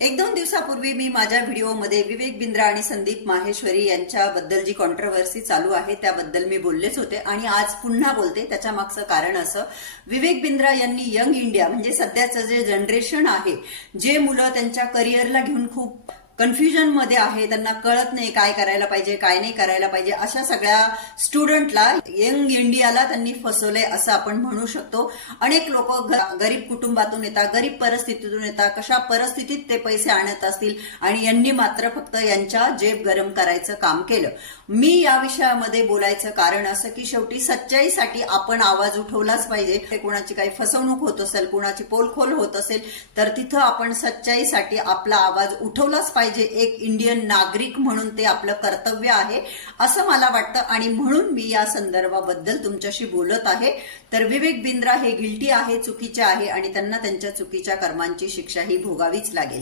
1-2 दिवसापूर्वी मी माझ्या व्हिडिओमध्ये विवेक बिंद्रा आणि संदीप माहेश्वरी यांच्याबद्दल जी कॉन्ट्रोव्हर्सी चालू आहे त्याबद्दल मी बोललेच होते आणि आज पुन्हा बोलते। त्याच्या मागचं कारण असं, विवेक बिंद्रा यांनी यंग इंडिया म्हणजे सध्याचं जे जनरेशन आहे, जे मुलं त्यांच्या करिअरला घेऊन खूप कन्फ्युजन मध्ये आहे, त्यांना कळत नाही काय करायला पाहिजे काय नाही करायला पाहिजे, अशा सगळ्या स्टुडंटला यंग इंडियाला त्यांनी फसवलंय असं आपण म्हणू शकतो। अनेक लोक गरीब कुटुंबातून येतात, गरीब परिस्थितीतून येतात, कशा परिस्थितीत ते पैसे आणत असतील आणि यांनी मात्र फक्त यांच्या जेब गरम करायचं काम केलं। मी या विषयामध्ये बोलायचं कारण असं की शेवटी सच्चाईसाठी आपण आवाज उठवलाच पाहिजे। कोणाची काही फसवणूक होत असेल, कोणाची पोलखोल होत असेल तर तिथं आपण सच्चाईसाठी आपला आवाज उठवलाच पाहिजे। एक इंडियन नागरिक म्हणून ते आपलं कर्तव्य आहे असं मला वाटतं आणि म्हणून मी या संदर्भाबद्दल तुमच्याशी बोलत आहे। तर विवेक बिंद्रा हे गिल्टी आहे, चुकीचे आहे आणि त्यांना त्यांच्या चुकीच्या कर्मांची शिक्षा ही भोगावीच लागेल।